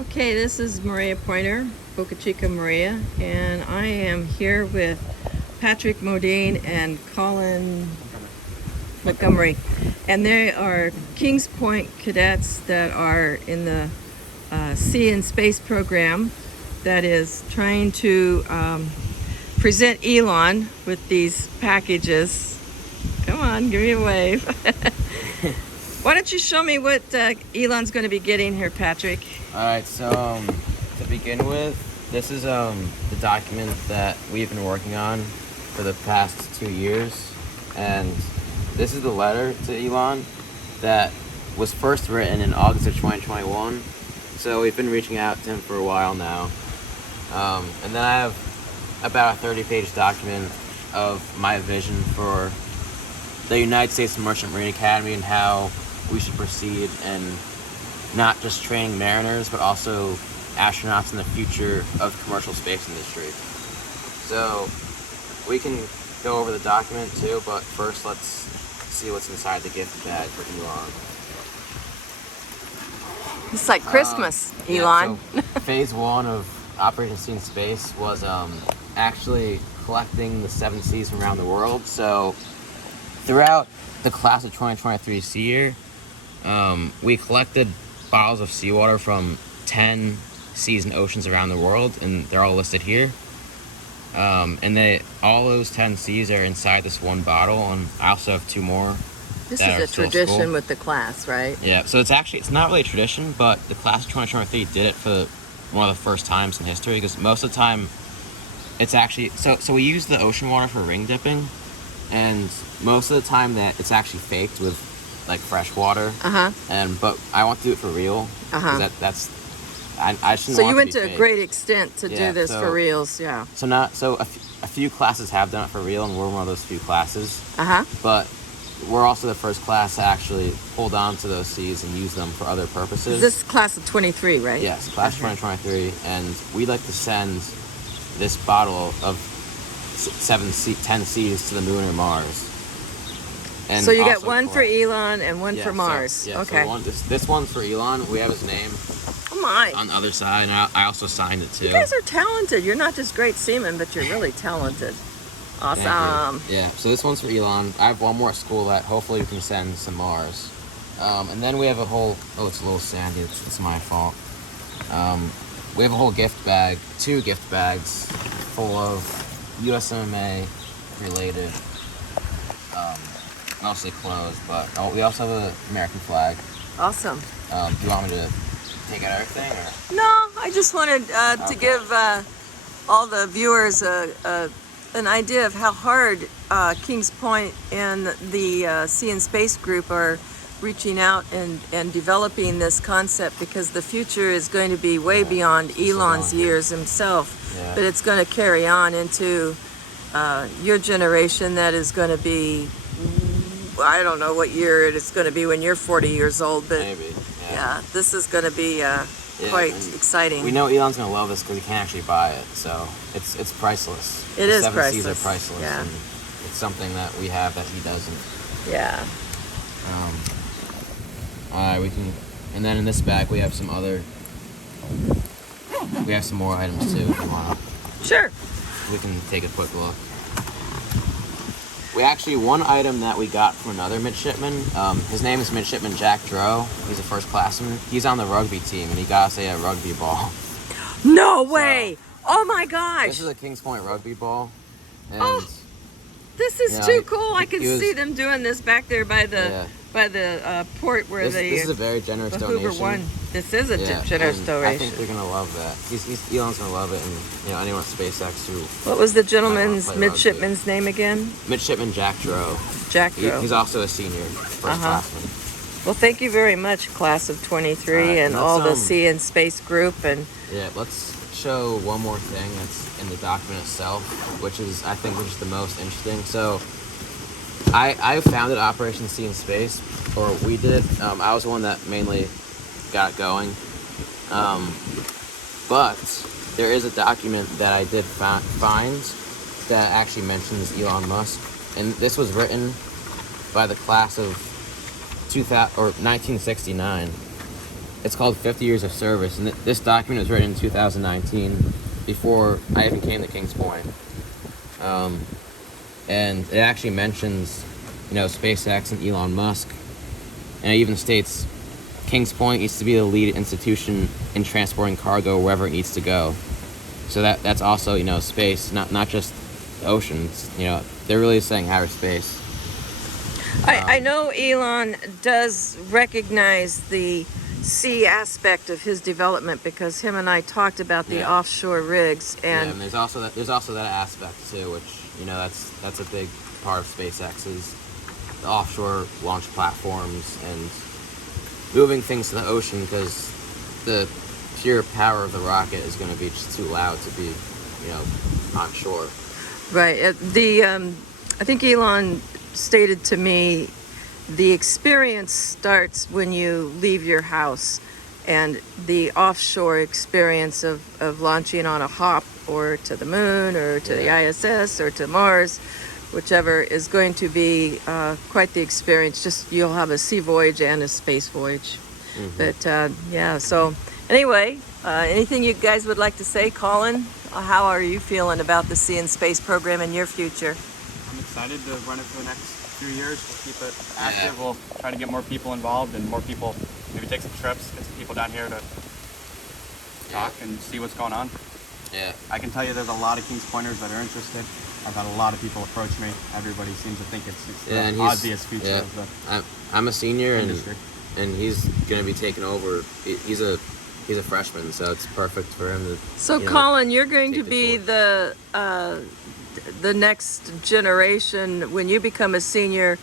Okay, this is Maria Pointer, Boca Chica Maria, and I am here with Patrick Modine and Colin Montgomery. And they are Kings Point cadets that are in the Sea and Space program that is trying to present Elon with these packages. Come on, give me a wave. Why don't you show me what Elon's going to be getting here, Patrick? All right, so to begin with, this is the document that we've been working on for the past 2 years, and this is the letter to Elon that was first written in August of 2021. So we've been reaching out to him for a while now, and then I have about a 30-page document of my vision for the United States Merchant Marine Academy and how we should proceed in not just training mariners, but also astronauts in the future of the commercial space industry. So we can go over the document too, but first let's see what's inside the gift bag for Elon. It's like Christmas, Elon. So phase 1 of Operation Sea in Space was actually collecting the 7 seas from around the world. So throughout the class of 2023 sea year, we collected bottles of seawater from 10 seas and oceans around the world, and they're all listed here. And all those 10 seas are inside this one bottle, and I also have 2 more. This is a tradition with the class, right? Yeah, so it's not really a tradition, but the class of 2023 did it for one of the first times in history, because most of the time it's actually, so we use the ocean water for ring dipping, and most of the time that it's actually faked with like fresh water. But I want to do it for real. That's I shouldn't. So you went to a great extent to do this for reals, yeah. So a few classes have done it for real, and we're one of those few classes. But we're also the first class to actually hold on to those seas and use them for other purposes. This class of 23, right? Yes, class 2023, and we'd like to send this bottle of 10 seas to the moon or Mars. And so you got one for Elon and one for Mars. Okay. So this one's for Elon. We have his name. Oh my! On the other side, and I also signed it too. You guys are talented. You're not just great seamen, but you're really talented. Awesome. Yeah. So this one's for Elon. I have one more at school that hopefully we can send to Mars. And then we have a whole. Oh, it's a little sandy. It's my fault. We have a whole gift bag, 2 gift bags, full of USMMA related. Mostly clothes, but we also have an American flag. Awesome. Do you want me to take out everything? Or? No, I just wanted to give all the viewers an idea of how hard Kings Point and the Sea and Space Group are reaching out and developing this concept, because the future is going to be way beyond Elon's years himself, but it's going to carry on into your generation that is going to be, I don't know what year it is going to be when you're 40 years old, but maybe, yeah, this is going to be quite exciting. We know Elon's going to love this because he can't actually buy it, so it's priceless. It is priceless. 7 seas are priceless, yeah. And it's something that we have that he doesn't. Yeah. Alright, we can, and then in this bag we have some more items too if you want. Sure. We can take a quick look. We actually, one item that we got from another midshipman, his name is Midshipman Jack Drow. He's a first classman. He's on the rugby team, and he got us a rugby ball. No way! Oh my gosh! This is a Kings Point rugby ball. And, this is too cool. I can see them doing this back there by the port where this is a very generous donation. Won. This is a generous donation. I think they're gonna love that. Elon's gonna love it, and anyone at SpaceX who. What was the gentleman's midshipman's name again? Midshipman Jack Drow. Jack Drow. He's also a senior, first classman. Well, thank you very much, class of 23, and all the Sea and Space Group, and. Yeah, let's show one more thing that's in the document itself, which is the most interesting. So I founded Operation Sea in Space, or we did. I was the one that mainly got it going. But there is a document that I did find that actually mentions Elon Musk, and this was written by the class of 1969. it's called 50 Years of Service, and this document was written in 2019, before I even came to Kings Point. And it actually mentions, SpaceX and Elon Musk, and it even states Kings Point needs to be the lead institution in transporting cargo wherever it needs to go. So that's also, space, not just the oceans. They're really saying outer space. I know Elon does recognize the sea aspect of his development, because him and I talked about the offshore rigs, and there's also that aspect too, which that's a big part of SpaceX, is the offshore launch platforms and moving things to the ocean, because the pure power of the rocket is going to be just too loud to be on shore. Right. I think Elon stated to me, the experience starts when you leave your house, and the offshore experience of launching on a hop or to the moon or to the ISS or to Mars, whichever, is going to be quite the experience. Just you'll have a sea voyage and a space voyage. But so anyway, anything you guys would like to say? Colin, how are you feeling about the Sea and Space program in your future? I'm excited to run it for the next few years. We'll keep it active. We'll try to get more people involved, and more people, maybe take some trips, get some people down here to talk and see what's going on. Yeah. I can tell you there's a lot of Kings Pointers that are interested. I've had a lot of people approach me. Everybody seems to think it's the obvious future of the I'm a senior industry. and he's going to be taking over. He's a freshman, so it's perfect for him to. So Colin, you're going to be the next generation. When you become a senior,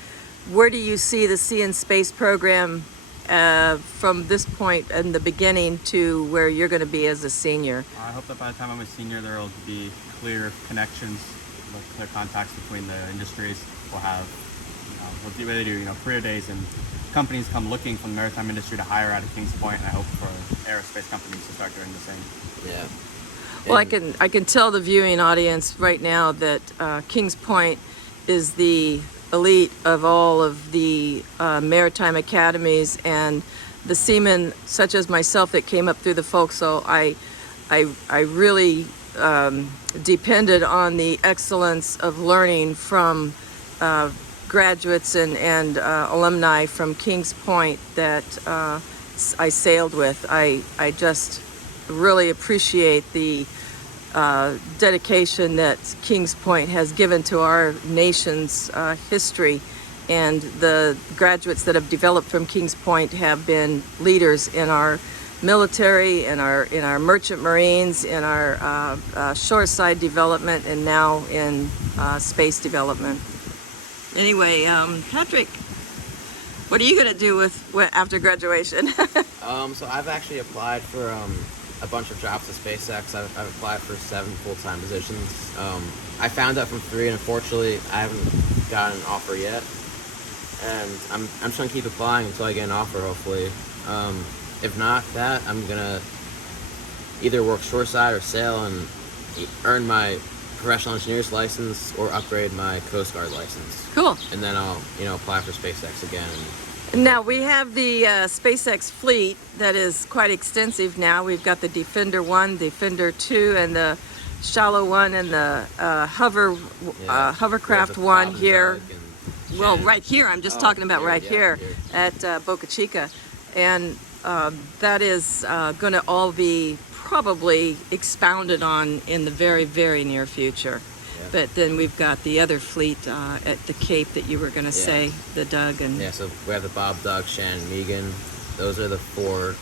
where do you see the Sea and Space program from this point in the beginning to where you're going to be as a senior? I hope that by the time I'm a senior, there will be clear connections, clear contacts between the industries. We'll have, what they do, career days, and companies come looking from the maritime industry to hire out of Kings Point, and I hope for aerospace companies to start doing the same. Yeah. Well, I can tell the viewing audience right now that Kings Point is the elite of all of the maritime academies, and the seamen such as myself that came up through the forecastle, I really depended on the excellence of learning from graduates and alumni from Kings Point that I sailed with. I just really appreciate the dedication that Kings Point has given to our nation's history, and the graduates that have developed from Kings Point have been leaders in our military, in our merchant marines, in our shoreside development, and now in space development. Anyway, Patrick, what are you going to do after graduation? So I've actually applied for a bunch of jobs at SpaceX. I've applied for 7 full-time positions. I found out from 3, and unfortunately, I haven't gotten an offer yet. And I'm just gonna keep applying until I get an offer, hopefully. If not that, I'm gonna either work shoreside or sail and earn my professional engineer's license or upgrade my Coast Guard license. Cool. And then I'll, apply for SpaceX again. Now we have the SpaceX fleet that is quite extensive now. We've got the Defender 1, Defender 2, and the Shallow 1, and the Hovercraft 1 here. Well, right here, I'm just talking about here at Boca Chica. And that is going to all be probably expounded on in the very, very near future. But then we've got the other fleet at the Cape that you were going to say, the Doug and... Yeah, so we have the Bob, Doug, Shannon, Megan. Those are the 4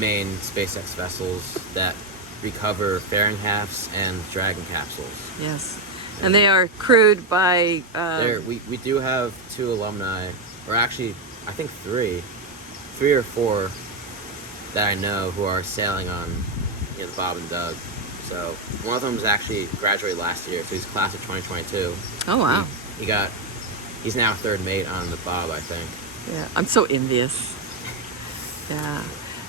main SpaceX vessels that recover fairing-halves and Dragon capsules. Yes. And they are crewed by... We do have 2 alumni, or actually, I think 3 or 4 that I know who are sailing on the Bob and Doug. So one of them was actually graduated last year, so he's class of 2022. Oh wow! He's now 3rd mate on the Bob, I think. Yeah, I'm so envious. Yeah.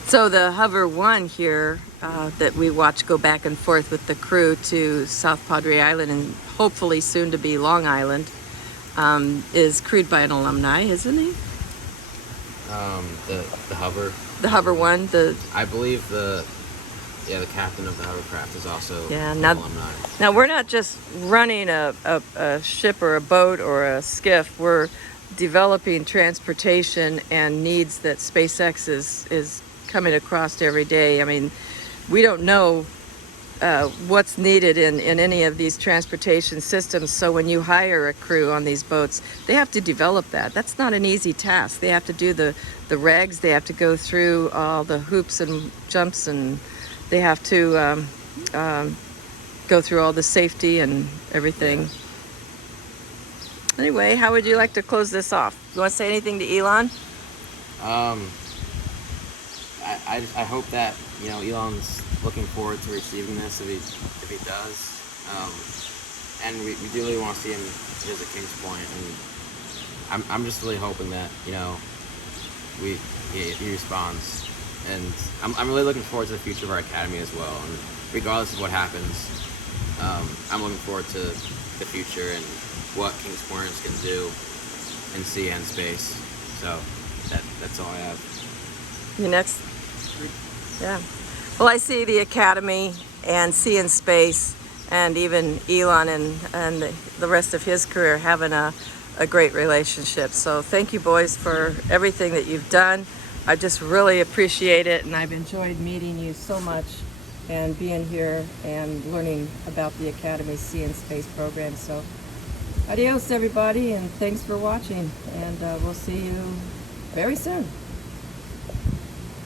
So the Hover 1 here that we watch go back and forth with the crew to South Padre Island and hopefully soon to be Long Island is crewed by an alumni, isn't he? The Hover. the hover one, I believe the captain of the hovercraft is also Yeah, an now- alumni. Now, we're not just running a ship or a boat or a skiff. We're developing transportation and needs that SpaceX is coming across every day. I mean, we don't know what's needed in any of these transportation systems. So when you hire a crew on these boats, they have to develop that. That's not an easy task. They have to do the regs. They have to go through all the hoops and jumps, and they have to go through all the safety and everything. Anyway, how would you like to close this off? You want to say anything to Elon? I hope that Elon's looking forward to receiving this if he does, and we do really want to see him visit Kings Point, and I'm just really hoping that he responds, and I'm really looking forward to the future of our academy as well. And regardless of what happens, I'm looking forward to the future and what Kings Pointers can do in sea and space. So that's all I have. You next? Yeah. Well, I see the Academy and Sea and Space and even Elon and the rest of his career having a great relationship. So thank you, boys, for everything that you've done. I just really appreciate it, and I've enjoyed meeting you so much and being here and learning about the Academy Sea and Space program. So adios, everybody, and thanks for watching, and we'll see you very soon.